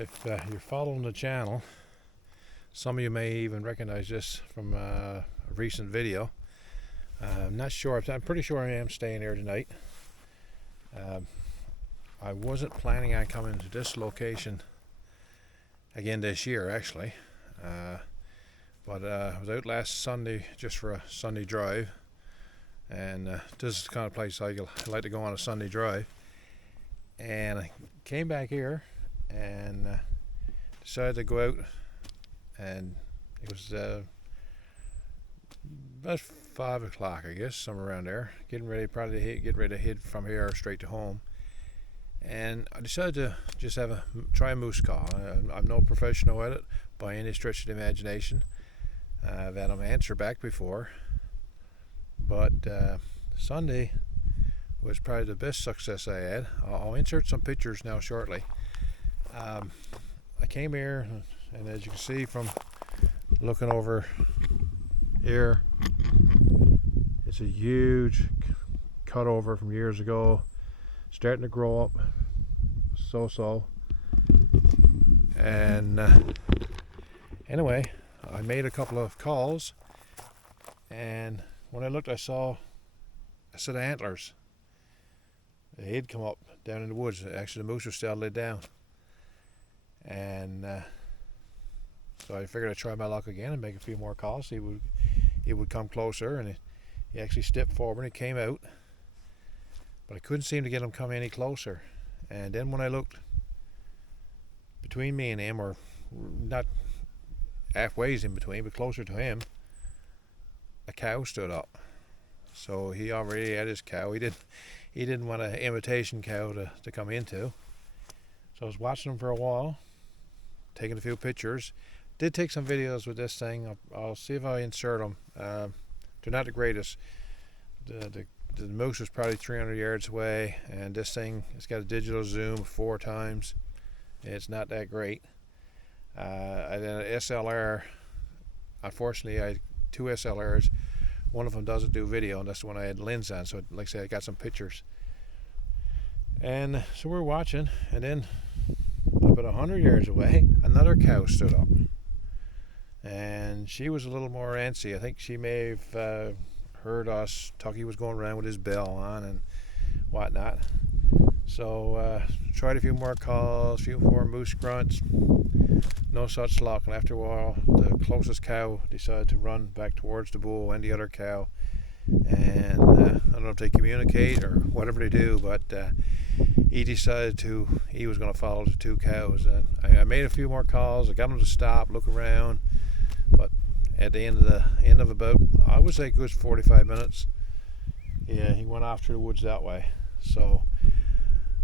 If you're following the channel, some of you may even recognize this from a recent video. I'm not sure. I'm pretty sure I am staying here tonight. I wasn't planning on coming to this location again this year, actually. But I was out last Sunday just for a Sunday drive. And this is the kind of place I like to go on a Sunday drive. And I came back here and decided to go out, and it was about 5 o'clock, I guess, somewhere around there, getting ready to head from here straight to home. And I decided to just try a moose call. I'm no professional at it by any stretch of the imagination. I've had them answer back before, but Sunday was probably the best success I had. I'll insert some pictures now shortly. I came here, and as you can see from looking over here, it's a huge cutover from years ago, starting to grow up so. And anyway, I made a couple of calls, and when I looked, I saw a set of antlers. They had come up down in the woods. Actually, the moose was still laid down. And so I figured I'd try my luck again and make a few more calls. He would come closer, and he actually stepped forward and he came out. But I couldn't seem to get him come any closer. And then when I looked between me and him, or not halfway in between, but closer to him, a cow stood up. So he already had his cow. He didn't want an imitation cow to come into. So I was watching him for a while, taking a few pictures. Did take some videos with this thing. I'll see if I insert them. They're not the greatest. The moose was probably 300 yards away, and this thing, it's got a digital zoom 4 times. It's not that great. I did an SLR. Unfortunately, I had 2 SLRs. One of them doesn't do video, and that's the one I had lens on. So, like I said, I got some pictures. And so we're watching, and then about 100 yards away, another cow stood up. And she was a little more antsy. I think she may have heard us. Tucky was going around with his bell on and whatnot. So tried a few more calls, a few more moose grunts. No such luck. And after a while, the closest cow decided to run back towards the bull and the other cow. And I don't know if they communicate or whatever they do, but he decided he was going to follow the 2 cows. And I made a few more calls. I got him to stop, look around. But at the end of about, I would say it was 45 minutes, yeah, he went off through the woods that way. So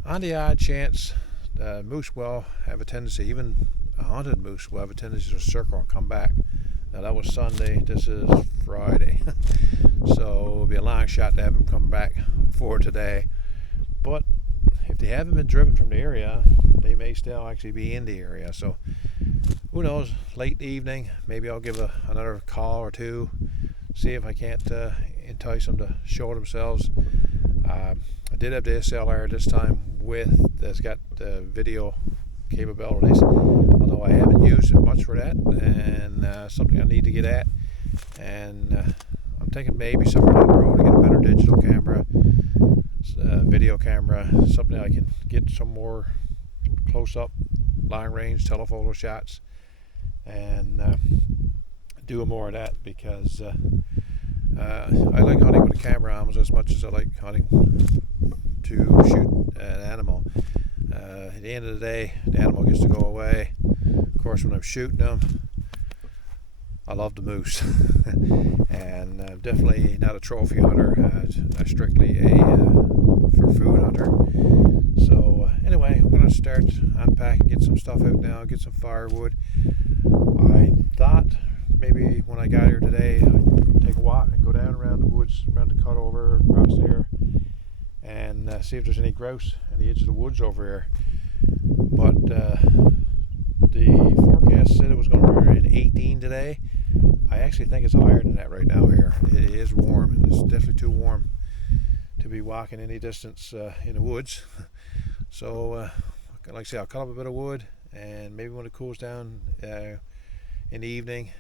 on the odd chance, moose will have a tendency, even a hunted moose will have a tendency to circle and come back. Now that was Sunday, this is Friday. So it'll be a long shot to have him come back for today. But if they haven't been driven from the area, they may still actually be in the area. So who knows, late evening, maybe I'll give another call or 2, see if I can't entice them to show themselves. I did have the SLR this time that's got video capabilities, although I haven't used it much for that, and something I need to get at. And I'm thinking maybe somewhere down the road to get a better digital camera, video camera, something I can get some more close-up, long-range telephoto shots, and do more of that, because I like hunting with a camera almost as much as I like hunting to shoot an animal. At the end of the day, the animal gets to go away. Of course, when I'm shooting them, I love the moose. And I'm definitely not a trophy hunter. I'm strictly for food hunter. So anyway, I'm going to start unpacking, get some stuff out now, get some firewood. I thought maybe when I got here today, I'd take a walk and go down around the woods, around the cutover, across there, and see if there's any grouse on the edge of the woods over here. But the forecast said it was going to be around 18 today. I actually think it's higher than that right now here. It is warm, and it's definitely too warm to be walking any distance in the woods. So like I say, I'll cut up a bit of wood and maybe when it cools down in the evening,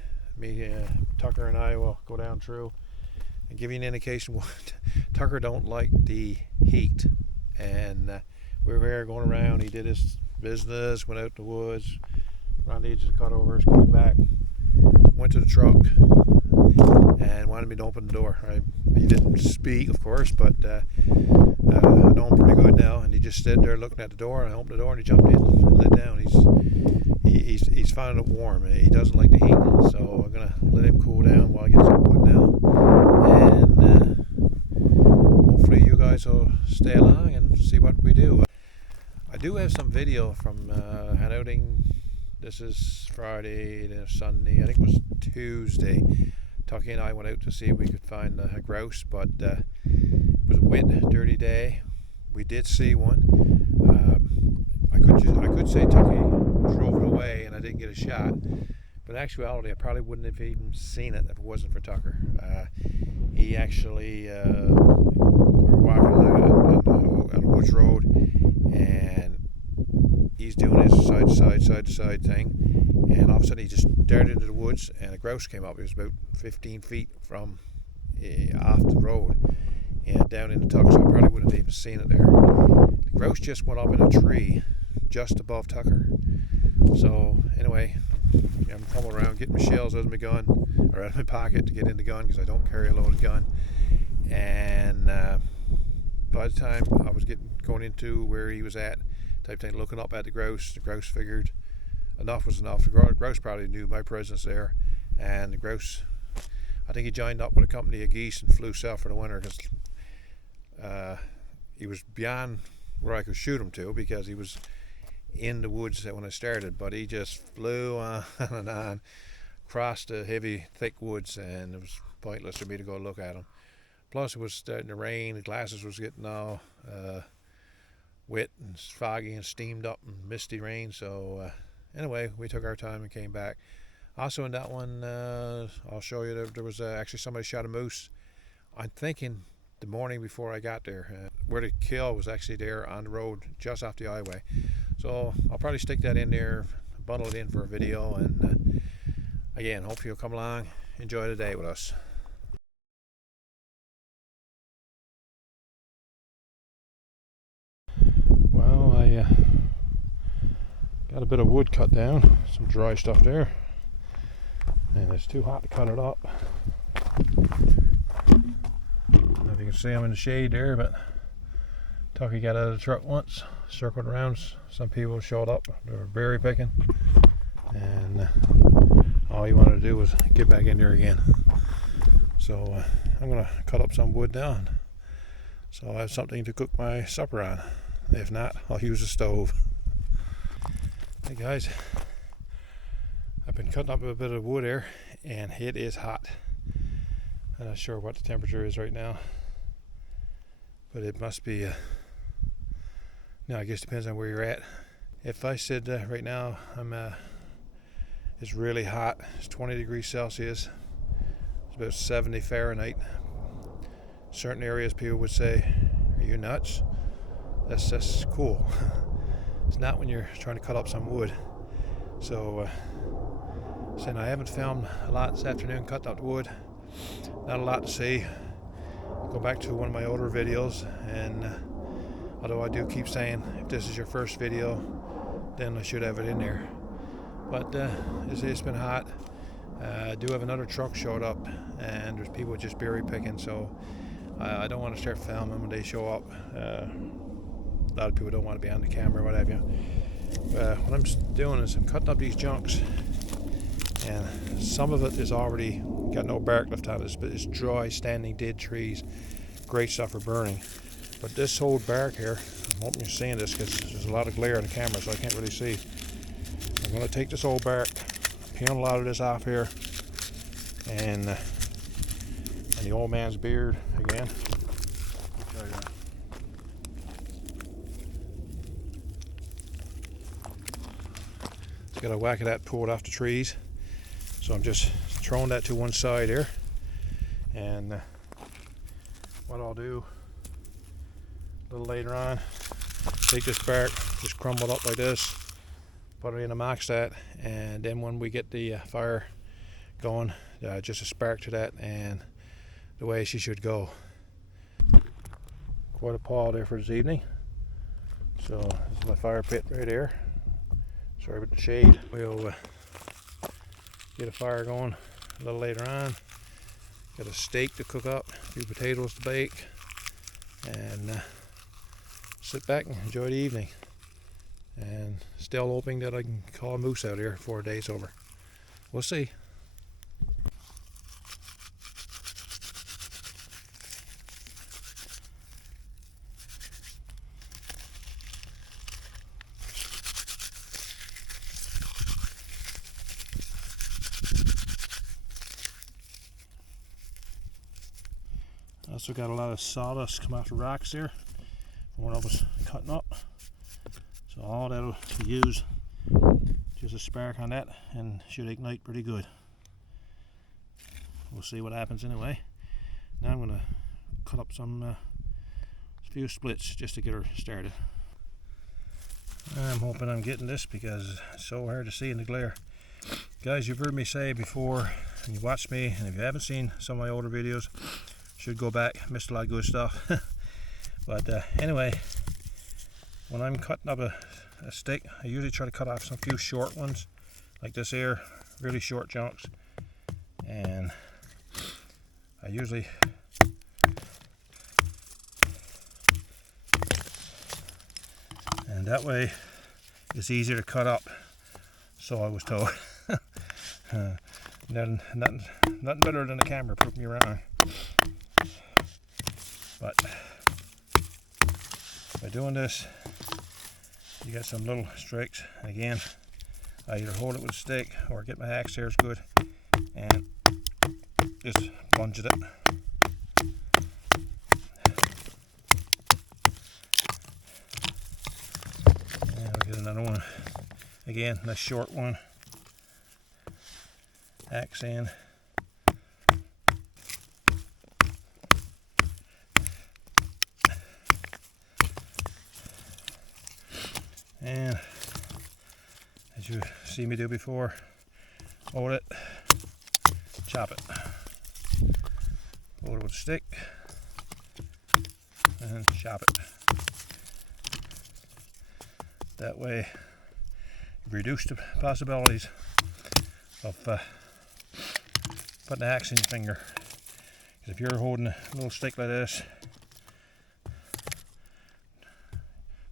Tucker and I will go down through and give you an indication what Tucker don't like the heat. And we were here going around. He did his business, went out in the woods, around the edge of the cutovers, came back, went to the truck, and wanted me to open the door. He didn't speak, of course, but I know him pretty good now. And he just stood there looking at the door. And I opened the door, and he jumped in and laid down. He's finding it warm. He doesn't like the heat, so I'm gonna let him cool down while I get some wood now. And hopefully you guys will stay along and see what we do. I do have some video from an outing. This is Friday to Sunday. I think it was Tuesday. Tucky and I went out to see if we could find a grouse, but it was a wet, dirty day. We did see one. I could say Tucky drove it away and I didn't get a shot, but in actuality I probably wouldn't have even seen it if it wasn't for Tucker. He actually, we were walking on a woods road, and he's doing his side to side thing, and all of a sudden he just darted into the woods and a grouse came up. He was about 15 feet from off the road and down in the tuck, so I probably wouldn't have even seen it there. The grouse just went up in a tree just above Tucker. So anyway, I'm fumbling around getting my shells out of my gun, or out of my pocket to get in the gun, because I don't carry a loaded gun. And by the time I was going into where he was at, type thing, looking up at the grouse figured enough was enough. The grouse probably knew my presence there, and the grouse, I think he joined up with a company of geese and flew south for the winter, because he was beyond where I could shoot him to, because he was in the woods when I started, but he just flew on and on across the heavy thick woods, and it was pointless for me to go look at him. Plus it was starting to rain, the glasses was getting all wet and foggy and steamed up and misty rain. So anyway, we took our time and came back. Also in that one, I'll show you, there was actually somebody shot a moose. I'm thinking the morning before I got there, where the kill was actually there on the road just off the highway. So I'll probably stick that in there, bundle it in for a video, and again, hope you'll come along, enjoy the day with us. Well, I got a bit of wood cut down, some dry stuff there, and it's too hot to cut it up. I don't know if you can see I'm in the shade there, but Tucky got out of the truck once, circled around. Some people showed up, they were berry picking, and all he wanted to do was get back in there again. So I'm going to cut up some wood now, so I'll have something to cook my supper on. If not, I'll use a stove. Hey guys, I've been cutting up a bit of wood here, and it is hot. I'm not sure what the temperature is right now, but it must be no, I guess it depends on where you're at. If I said right now it's really hot, it's 20 degrees Celsius, it's about 70 Fahrenheit. Certain areas people would say, are you nuts? That's cool. It's not when you're trying to cut up some wood. So saying I haven't filmed a lot this afternoon, cut up wood, not a lot to see. Go back to one of my older videos, and although I do keep saying if this is your first video, then I should have it in there. But it's been hot. I do have another truck showed up, and there's people just berry picking, so I don't want to start filming when they show up. A lot of people don't want to be on the camera or what have you. What I'm doing is I'm cutting up these chunks, and some of it is already got no bark left on it, but it's dry, standing dead trees. Great stuff for burning. But this whole bark here, I'm hoping you're seeing this because there's a lot of glare on the camera, so I can't really see. I'm going to take this old bark, peel a lot of this off here, and the old man's beard again. Just got a whack of that pulled off the trees. So I'm just throwing that to one side here, and what I'll do a little later on, take this bark, just crumble it up like this, put her in a max that, and then when we get the fire going, just a spark to that, and the way she should go. Quite a pile there for this evening. So this is my fire pit right here. Sorry about the shade. We'll get a fire going a little later on. Got a steak to cook up, a few potatoes to bake, and sit back and enjoy the evening. And still hoping that I can call a moose out here before the day's over. We'll see. Also got a lot of sawdust come off the rocks there from when I was cutting up. So all that'll be used, just a spark on that, and should ignite pretty good. We'll see what happens anyway. Now I'm going to cut up some few splits just to get her started. I'm hoping I'm getting this because it's so hard to see in the glare. Guys, you've heard me say before, and you watched me, and if you haven't seen some of my older videos, should go back. Missed a lot of good stuff. But anyway, when I'm cutting up a stick, I usually try to cut off some few short ones like this here, really short chunks, and I usually and that way it's easier to cut up, so I was told. Then nothing better than the camera proving me wrong. But by doing this, you get some little streaks. And again, I either hold it with a stick or get my axe there is good and just plunge it. And we'll get another one. Again, a short one. Axe in. And as you see me do before, hold it, chop it, hold it with a stick, and chop it. That way you reduce the possibilities of putting an axe in your finger. Because if you're holding a little stick like this,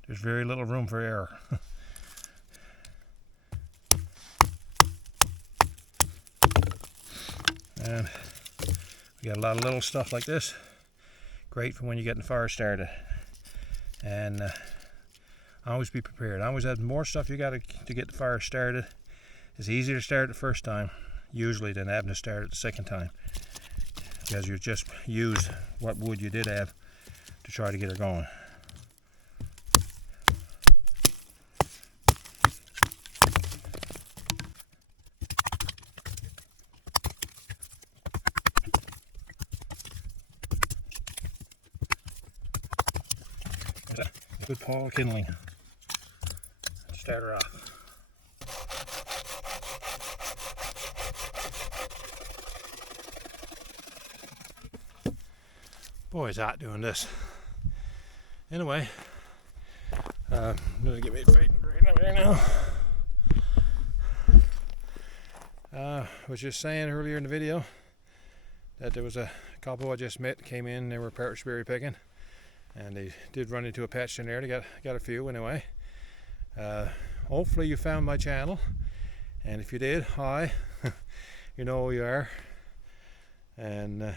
there's very little room for error. And we got a lot of little stuff like this. Great for when you're getting the fire started. And always be prepared. Always have more stuff you got to get the fire started. It's easier to start the first time, usually, than having to start it the second time. Because you just used what wood you did have to try to get her going. Good pile of kindling. Start her off. Boy, it's hot doing this. Anyway, I'm gonna get me fighting right over here now. Was just saying earlier in the video that there was a couple I just met came in. They were partridge picking. And they did run into a patch in there. They got a few anyway. Hopefully you found my channel, and if you did, hi. You know who you are. And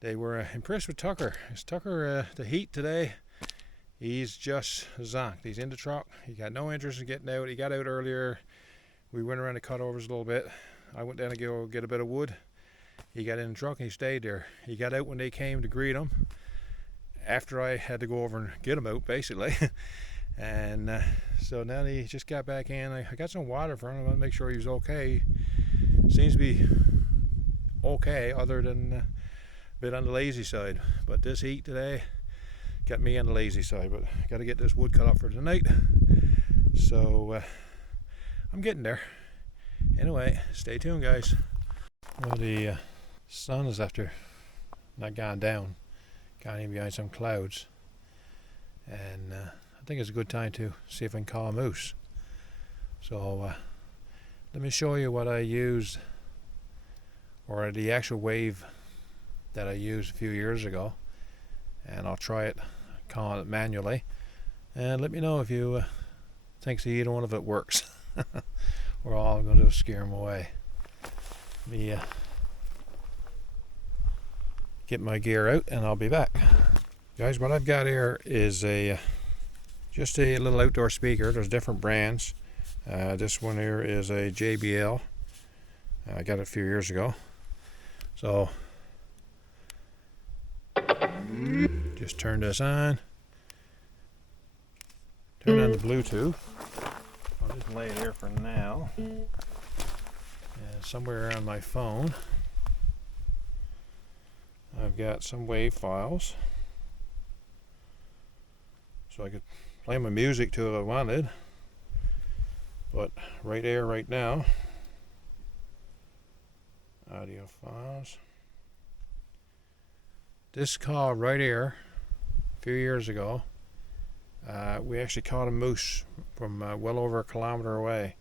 they were impressed with Tucker. Tucker, the heat today, he's just zonked. He's in the truck. He got no interest in getting out. He got out earlier. We went around the cutovers a little bit. I went down to go get a bit of wood. He got in the truck and he stayed there. He got out when they came to greet him, after I had to go over and get him out, basically. And so now he just got back in. I got some water for him. I want to make sure he was okay. Seems to be okay, other than a bit on the lazy side. But this heat today got me on the lazy side. But got to get this wood cut up for tonight. So I'm getting there. Anyway, stay tuned, guys. Well, the sun is after not gone down, gone in behind some clouds, and I think it's a good time to see if I can call a moose. So let me show you what I used, or the actual wave that I used a few years ago, and I'll try it, calling it manually, and let me know if you think either one of it works. Or all I'm going to do is scare them away. Let me get my gear out and I'll be back. Guys, what I've got here is just a little outdoor speaker. There's different brands. This one here is a JBL. I got it a few years ago. So just turn this on. Turn on the Bluetooth. I'll just lay it here for now. And somewhere around my phone, I've got some wave files. So I could play my music to if I wanted. But right there, right now, audio files. This call right here, a few years ago, we actually caught a moose from well over a kilometer away.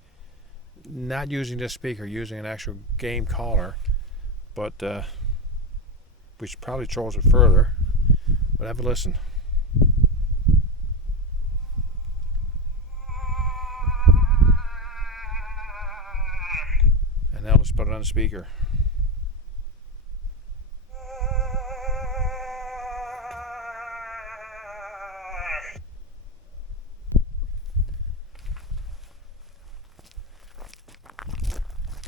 Not using this speaker, using an actual game caller, but which probably trolls it further. But have a listen. And now let's put it on the speaker.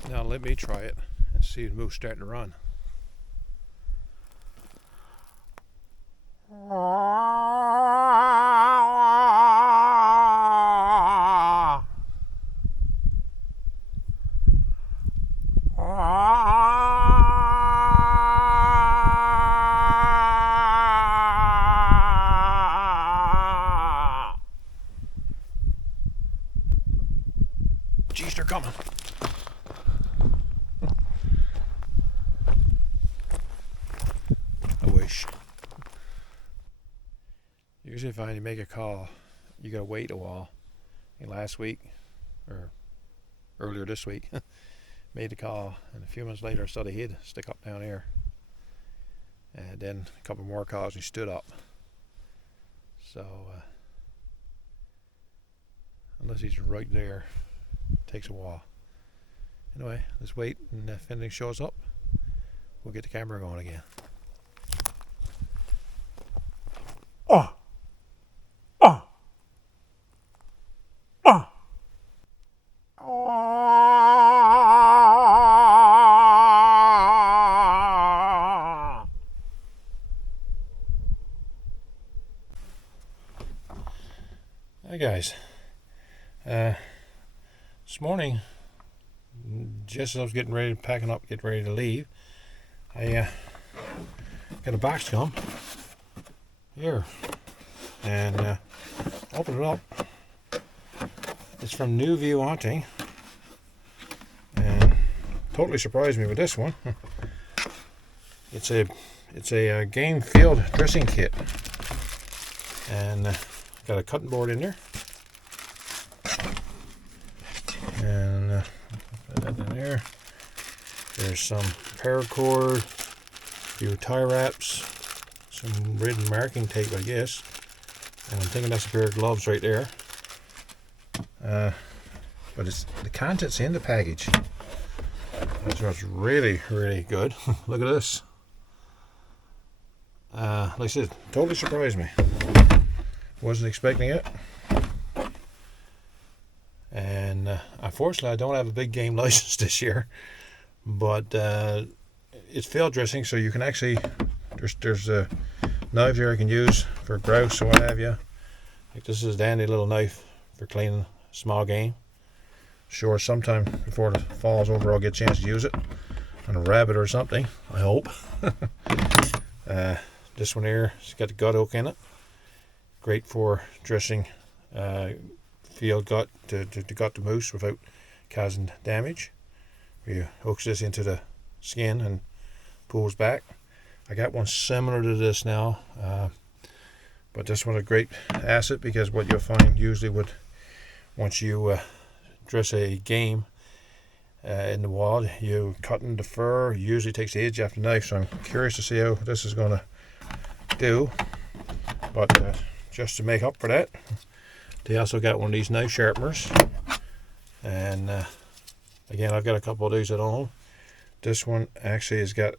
Now let me try it and see the moose starting to run. Jeez, they're coming. I wish. Usually if I make a call, you gotta wait a while. And last week, or earlier this week, made the call, and a few minutes later I saw the head stick up down here. And then a couple more calls and he stood up. So, unless he's right there, it takes a while. Anyway, let's wait, and if anything shows up, we'll get the camera going again. Oh! Oh! Oh! Hi guys. This morning, just as I was getting ready, packing up, getting ready to leave, I got a box come here and open it up. It's from New View Hunting, and totally surprised me with this one. It's a game field dressing kit, and got a cutting board in there, and put that in there. There's some paracord, a few tie wraps, some red marking tape, I guess, and I'm thinking that's a pair of gloves right there. But it's the contents in the package. That's what's really, really good. Look at this. Like I said, totally surprised me. Wasn't expecting it. And unfortunately, I don't have a big game license this year. But it's field dressing, so you can actually, there's a knife here I can use for grouse or what have you. Like this is a dandy little knife for cleaning small game. Sure, sometime before the fall's over, I'll get a chance to use it on a rabbit or something, I hope. This one here, it's got the gut hook in it. Great for dressing field gut to gut the moose without causing damage. You hooks this into the skin and pulls back. I got one similar to this now, but this one a great asset, because what you'll find usually once you dress a game in the wild, you cutting the fur usually takes the edge off the knife. So I'm curious to see how this is going to do. But just to make up for that, they also got one of these knife sharpeners, and again, I've got a couple of these at home. This one actually has got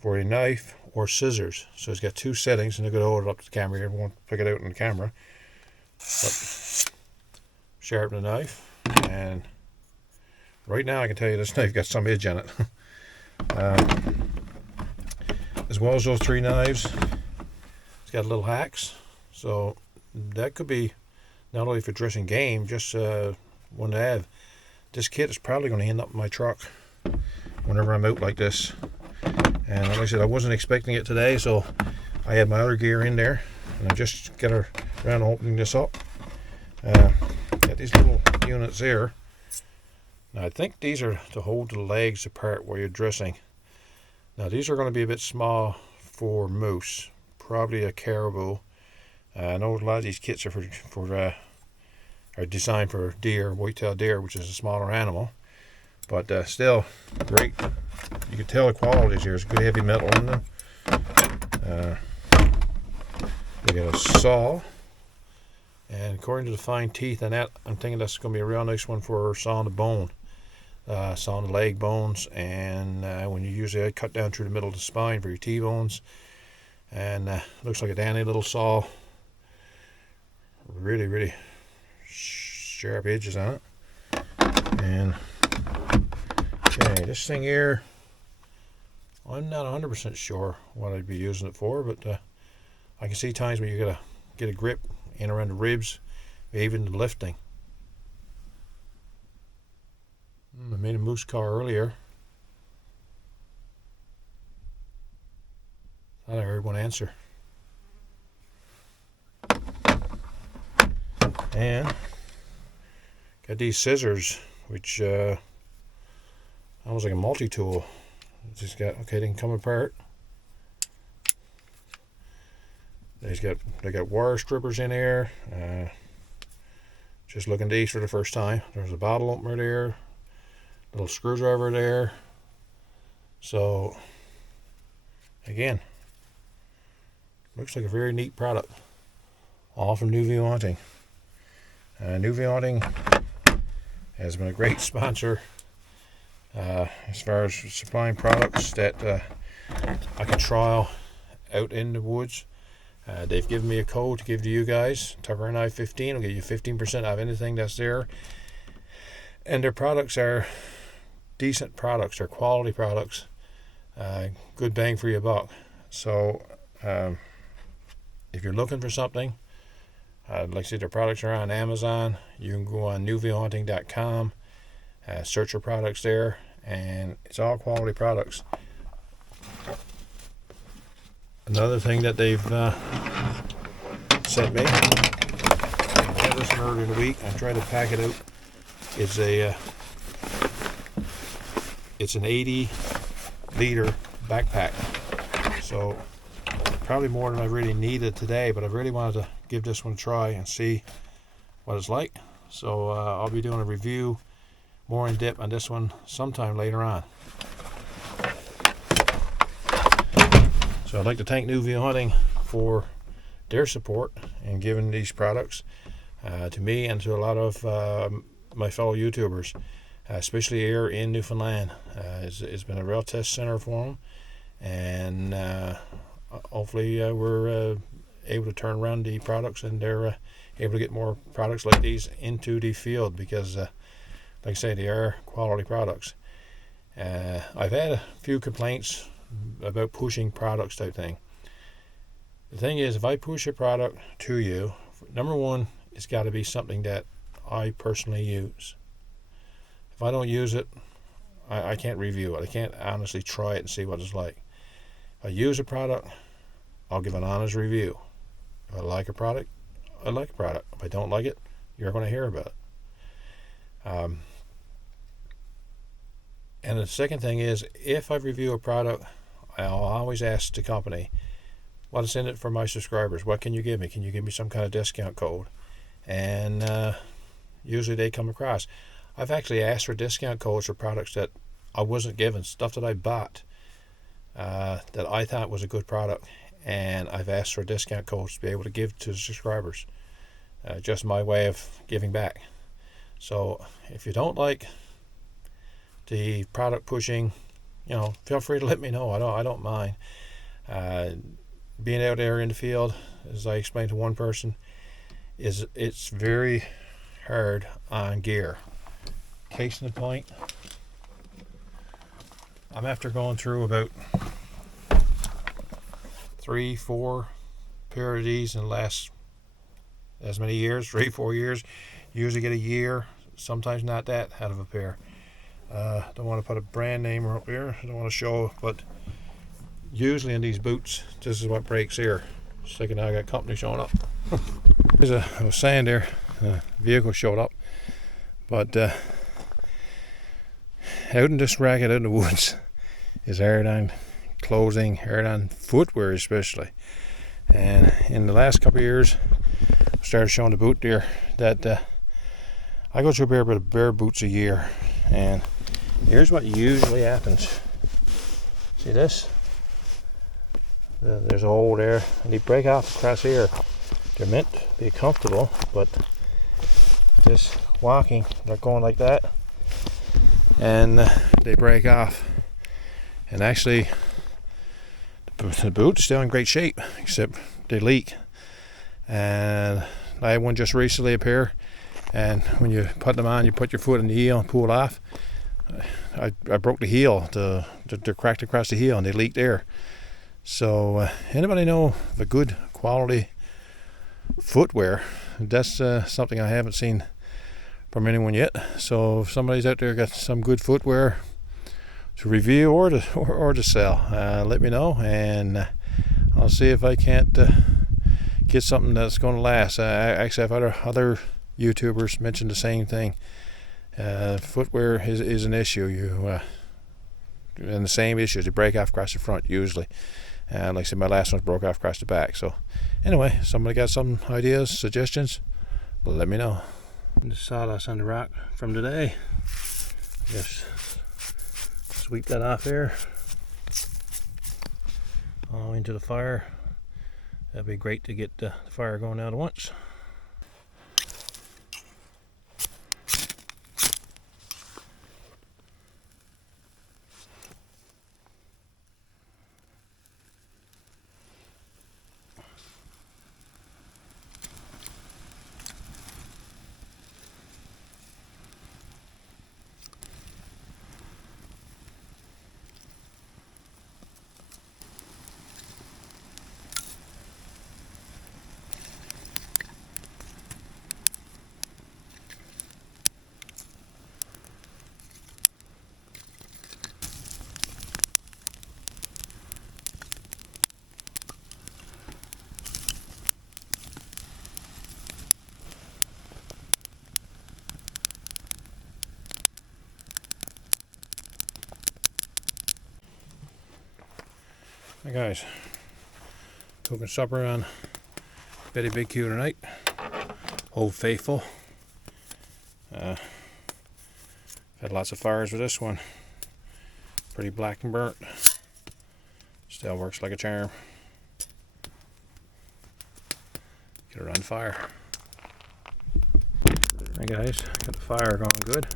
for a knife or scissors, so it's got two settings, and they're going to hold it up to the camera here. I won't pick it out on the camera, but sharpen the knife, and right now I can tell you this knife got some edge on it. As well as those three knives, it's got little hacks, so that could be not only for dressing game, just one to have. This kit is probably going to end up in my truck whenever I'm out like this. And like I said, I wasn't expecting it today, so I had my other gear in there, and I just got around opening this up. Got these little units here. Now I think these are to hold the legs apart while you're dressing. Now these are going to be a bit small for moose, probably a caribou. I know a lot of these kits are are designed for deer, whitetail deer, which is a smaller animal, but still great. You can tell the qualities here. It's good heavy metal in them. We got a saw, and according to the fine teeth on that, I'm thinking that's going to be a real nice one for sawing the bone, sawing the leg bones, and when you use it, cut down through the middle of the spine for your T-bones. And looks like a dandy little saw. Really sharp edges on it. And okay, this thing here, I'm not 100% sure what I'd be using it for, but I can see times when you gotta get a grip in around the ribs, even the lifting. I made a moose call earlier. Thought I heard one answer. And got these scissors, which almost like a multi-tool. Just got, okay, they can come apart. They got wire strippers in there. Just looking at these for the first time. There's a bottle opener there, little screwdriver there. So again, looks like a very neat product. All from New View Hunting. New View Hunting has been a great sponsor as far as supplying products that I can trial out in the woods. They've given me a code to give to you guys. Tucker and I 15 will give you 15% off anything that's there. And their products are decent products. They're quality products. Good bang for your buck. So if you're looking for something, like I said, their products are on Amazon. You can go on newviewhunting.com, search for products there, and it's all quality products. Another thing that they've sent me, I got this one earlier in the week. I tried to pack it out. It's an 80-liter backpack. So probably more than I really needed today, but I really wanted to give this one a try and see what it's like. So I'll be doing a review more in depth on this one sometime later on. So I'd like to thank New View Hunting for their support in giving these products to me and to a lot of my fellow YouTubers, especially here in Newfoundland. It's been a real test center for them, and hopefully we're able to turn around the products, and they're able to get more products like these into the field, because like I say, they are quality products. I've had a few complaints about pushing products type thing. The thing is, if I push a product to you, number one, it's got to be something that I personally use. If I don't use it, I can't review it. I can't honestly try it and see what it's like. If I use a product, I'll give an honest review. If I like a product, I like a product. If I don't like it, you're going to hear about it. And the second thing is, if I review a product, I'll always ask the company, what is in it for my subscribers? What can you give me? Can you give me some kind of discount code? And usually they come across. I've actually asked for discount codes for products that I wasn't given, stuff that I bought that I thought was a good product, and I've asked for discount codes to be able to give to the subscribers. Just my way of giving back. So if you don't like the product pushing, feel free to let me know. I don't mind. Being out there in the field, as I explained to one person, it's very hard on gear. Case in point, I'm after going through about 3-4 pair of these in the last as many years, 3-4 years. Usually get a year, sometimes not that, out of a pair. Don't want to put a brand name up here, I don't want to show, but usually in these boots, this is what breaks here. Just like now I got company showing up. I was saying there, vehicle showed up, but out in this racket out in the woods is hard on clothing, hard on footwear especially. And in the last couple of years, I started showing the boot there that I go through a pair of bare boots a year, and here's what usually happens. See this? There's a hole there, and they break off across here. They're meant to be comfortable, but this walking, they're going like that, and they break off. And actually, the boot's still in great shape, except they leak. And I had one just recently, a pair, and when you put them on, you put your foot in the heel and pull it off. I broke the heel, they're cracked across the heel, and they leaked air. So anybody know of a good quality footwear? That's something I haven't seen from anyone yet. So if somebody's out there got some good footwear to review or to sell, let me know, and I'll see if I can't get something that's going to last. Actually, I've had other YouTubers mention the same thing. Footwear is an issue. And the same issues, they break off across the front usually. And like I said, my last one broke off across the back. So anyway, somebody got some ideas, suggestions, let me know. The sawdust on the rock from today, just sweep that off there, all into the fire. That'd be great to get the fire going out at once. Hey guys, cooking supper on Betty Big Q tonight. Old Faithful. Had lots of fires with this one. Pretty black and burnt. Still works like a charm. Get it on fire. Hey guys, got the fire going good.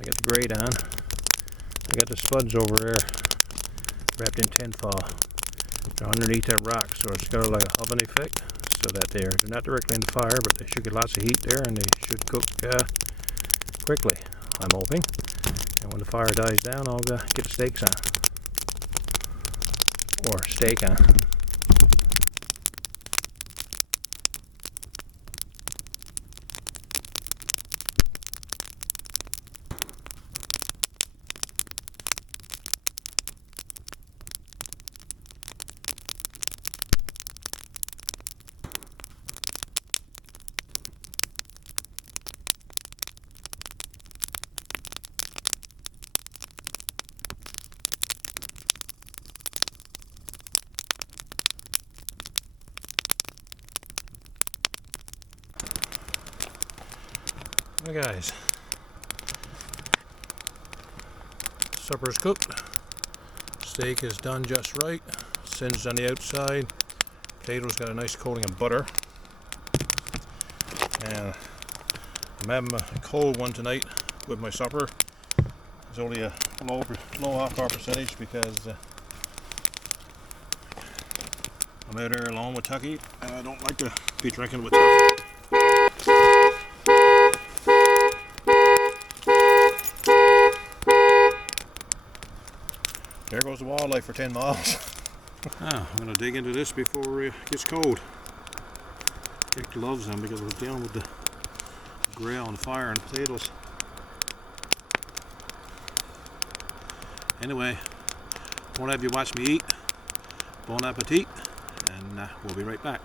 I got the grate on. I got the spuds over there wrapped in tinfoil. They're underneath that rock, so it's got like a oven effect, so that they're not directly in the fire, but they should get lots of heat there, and they should cook quickly, I'm hoping. And when the fire dies down, I'll get the steaks on, or steak on. Hi guys, supper's cooked. Steak is done just right, singed on the outside. Potatoes got a nice coating of butter. And I'm having a cold one tonight with my supper. It's only a low alcohol percentage because I'm out here alone with Tucky and I don't like to be drinking with Tucky. There goes the wildlife for 10 miles. I'm going to dig into this before it gets cold. Get gloves on because we're dealing with the grill and fire and potatoes. Anyway, won't have you watch me eat. Bon appetit, and we'll be right back.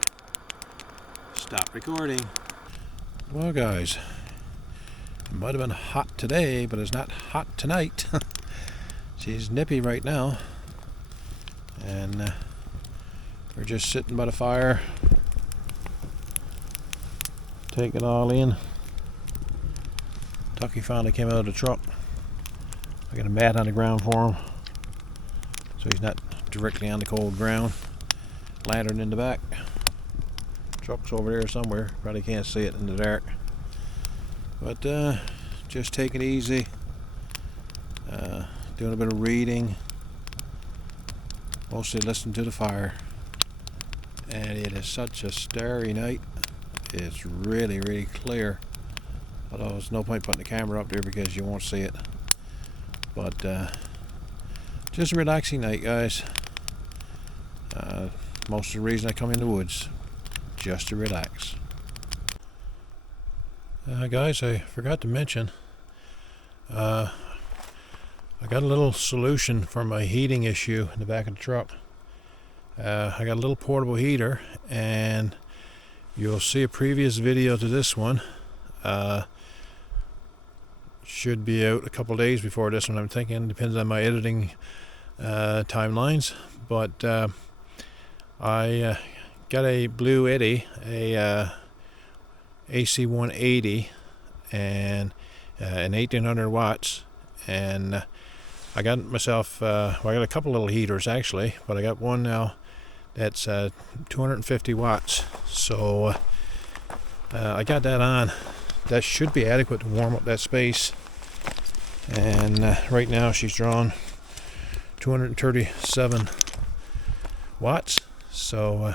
Stop recording. Well guys, it might have been hot today, but it's not hot tonight. She's nippy right now, and we're just sitting by the fire, taking it all in. Tucky finally came out of the truck. I got a mat on the ground for him, so he's not directly on the cold ground. Lantern in the back. Truck's over there somewhere. Probably can't see it in the dark. But just take it easy. Doing a bit of reading. Mostly listening to the fire. And it is such a starry night. It's really, really clear. Although there's no point putting the camera up there because you won't see it. But just a relaxing night, guys. Most of the reason I come in the woods, just to relax. Guys, I forgot to mention, I got a little solution for my heating issue in the back of the truck. I got a little portable heater, and you'll see a previous video to this one. Should be out a couple days before this one, I'm thinking. Depends on my editing timelines. But I got a Blue Eddy, a AC 180, and an 1800 watts. And I got myself, well, I got a couple little heaters actually, but I got one now that's 250 watts. So I got that on. That should be adequate to warm up that space. And right now she's drawn 237 watts. So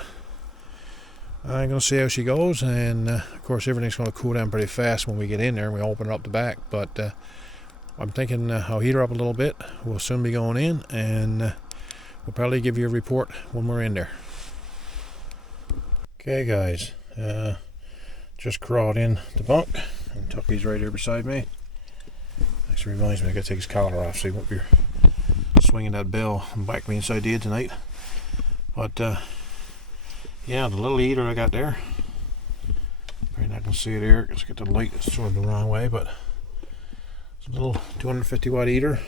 I'm going to see how she goes. And of course everything's going to cool down pretty fast when we get in there and we open it up the back. But I'm thinking I'll heat her up a little bit. We'll soon be going in, and we'll probably give you a report when we're in there. Okay guys, just crawled in the bunk, and Tucky's right here beside me. Actually reminds me I gotta take his collar off so he won't be swinging that bell and whack me inside the head tonight. But yeah, the little heater I got there, probably not gonna see it here because I got the light sort of the wrong way, but it's a little 250 watt heater,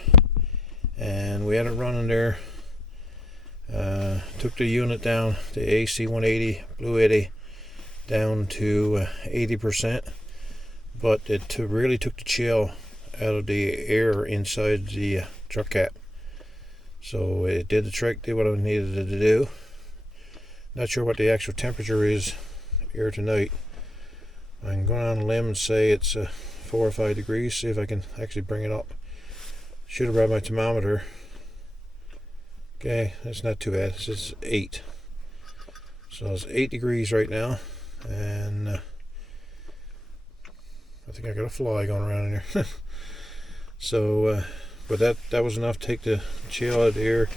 and we had it running there. Took the unit down, the AC 180 Blue Eddy, down to 80%, but it really took the chill out of the air inside the truck cap. So it did the trick, did what I needed it to do. Not sure what the actual temperature is here tonight. I'm going on a limb and say it's 4 or 5 degrees. See if I can actually bring it up. Should have brought my thermometer. Okay, that's not too bad. This is 8. So it's 8 degrees right now, and I think I got a fly going around in here. So, but that was enough to take the chill out of the air.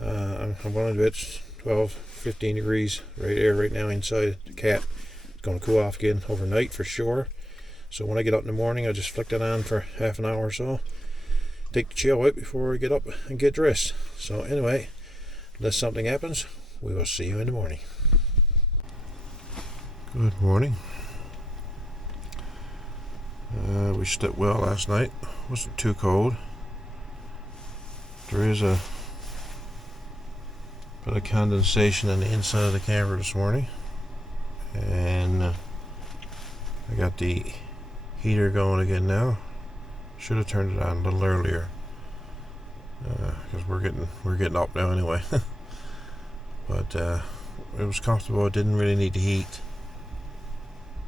I'm going to do it 12, 15 degrees right there right now inside the cap. It's going to cool off again overnight for sure. So when I get up in the morning, I just flick that on for half an hour or so. Take the chill out before I get up and get dressed. So anyway, unless something happens, we will see you in the morning. Good morning. We slept well last night. Wasn't too cold. There is a bit of condensation on the inside of the camera this morning, and I got the heater going again now. Should have turned it on a little earlier, because we're getting up now anyway. But it was comfortable. It didn't really need to heat,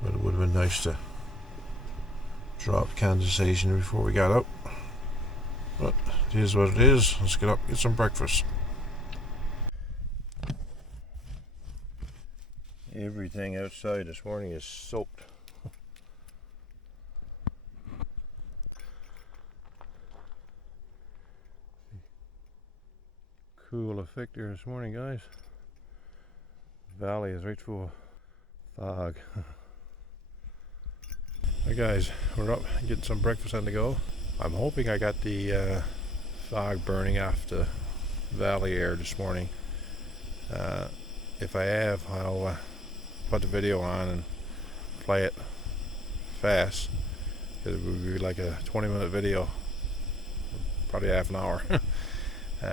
but it would have been nice to drop condensation before we got up. But it is what it is. Let's get up, get some breakfast. Everything outside this morning is soaked. Cool effect here this morning, guys. The valley is right full of fog. Hi guys, we're up getting some breakfast on the go. I'm hoping I got the fog burning off the valley air this morning. If I have, I'll put the video on and play it fast, because it would be like a 20-minute video, probably half an hour.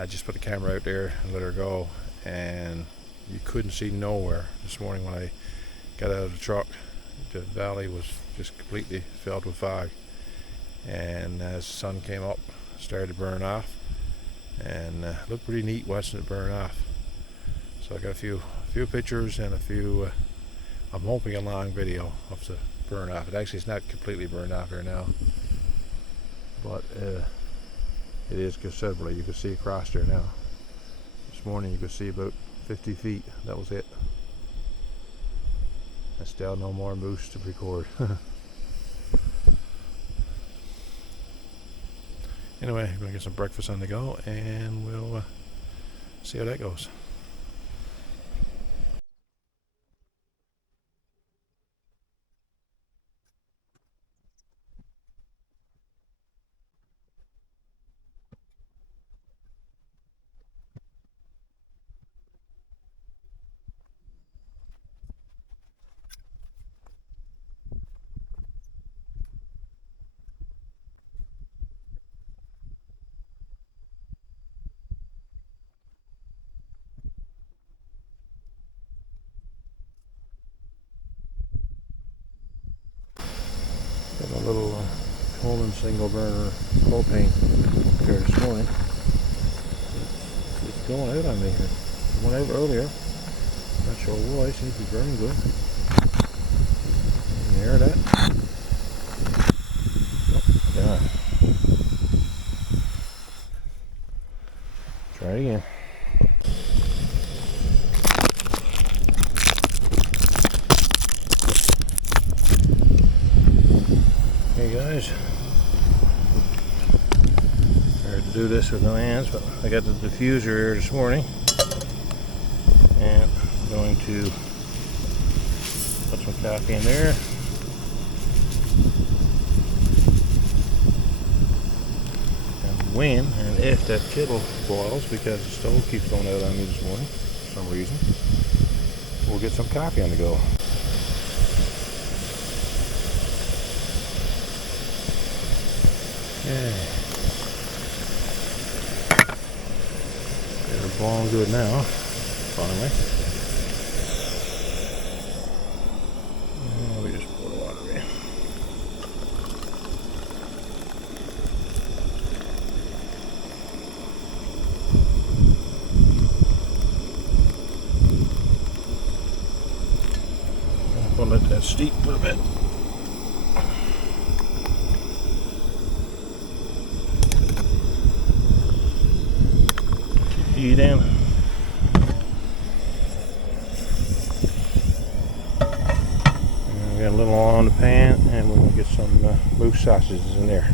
Just put the camera out there and let her go, and you couldn't see nowhere this morning when I got out of the truck. The valley was just completely filled with fog, and as the sun came up, it started to burn off, and looked pretty neat watching it burn off. So I got a few pictures and a few, I'm hoping a long video of the burn off. It actually is not completely burned off here now, but it is considerably. You can see across there now. This morning you could see about 50 feet. That was it. And still no more moose to record. Anyway, I'm gonna get some breakfast on the go, and we'll see how that goes. Got a little Coleman single burner propane here this morning. It's going out on me here. It went out earlier. Not sure why. It seems to be burning good. Can you hear that? Oh, yeah. Try it again. Hey guys, hard to do this with no hands, but I got the diffuser here this morning, and I'm going to put some coffee in there. And when and if that kettle boils, because the stove keeps going out on me this morning for some reason, we'll get some coffee on the go. Okay. They're boiling good now, finally. Let me just pour the water in. I'll let that steep a little bit. Heat in. And we got a little oil on the pan, and we're going to get some moose sausages in there.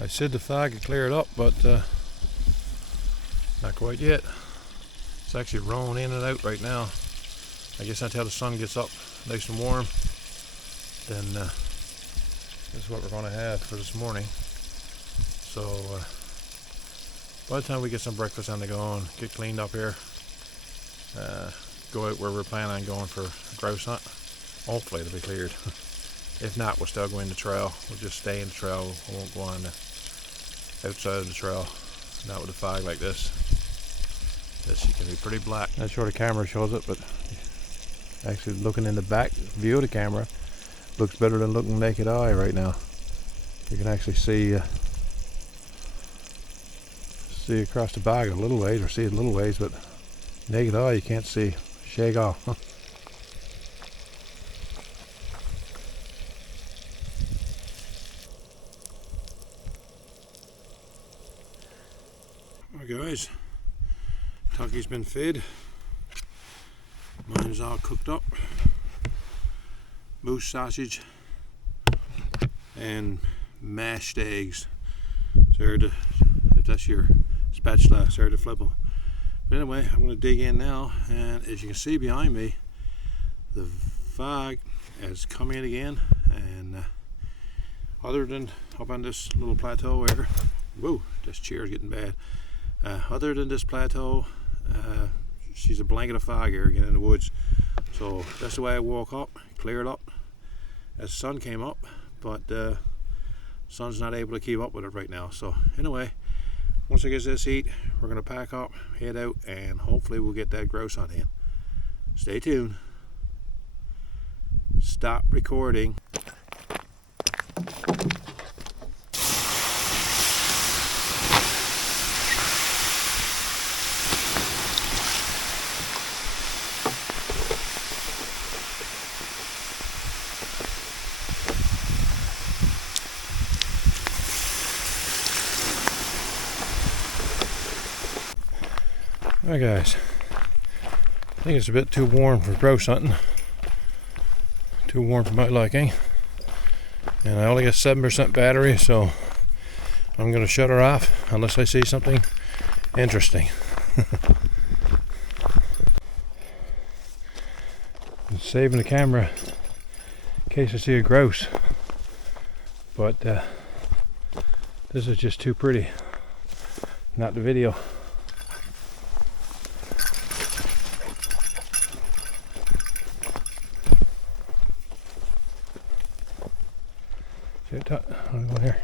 I said the fog had cleared up, but not quite yet. It's actually rolling in and out right now. I guess until the sun gets up nice and warm, then this is what we're going to have for this morning. So by the time we get some breakfast on the go and get cleaned up here, go out where we're planning on going for a grouse hunt. Hopefully it'll be cleared. If not, we'll still go in the trail. We'll just stay in the trail. We won't go on the outside of the trail. Not with a fog like this. This can be pretty black. Not sure the camera shows it, but actually looking in the back view of the camera looks better than looking naked eye right now. You can actually see across the bog a little ways, or see it a little ways, but naked eye you can't see shake off. Alright guys, turkey's been fed. Mine's all cooked up. Moose sausage and mashed eggs. Sorry to, if that's your spatula, sorry to flip them. But anyway, I'm going to dig in now, and as you can see behind me, the fog has come in again, and other than up on this little plateau here, whoa, this chair's getting bad. Other than this plateau, she's a blanket of fog here again in the woods. So that's the way I woke up, cleared up as the sun came up, but the sun's not able to keep up with it right now. So anyway, once it gets this heat, we're going to pack up, head out, and hopefully we'll get that grouse hunt in. Stay tuned. Stop recording. Alright guys, I think it's a bit too warm for grouse hunting. Too warm for my liking. And I only got 7% battery, so I'm going to shut her off unless I see something interesting. I'm saving the camera in case I see a grouse. But this is just too pretty. Not the video. I'm going here.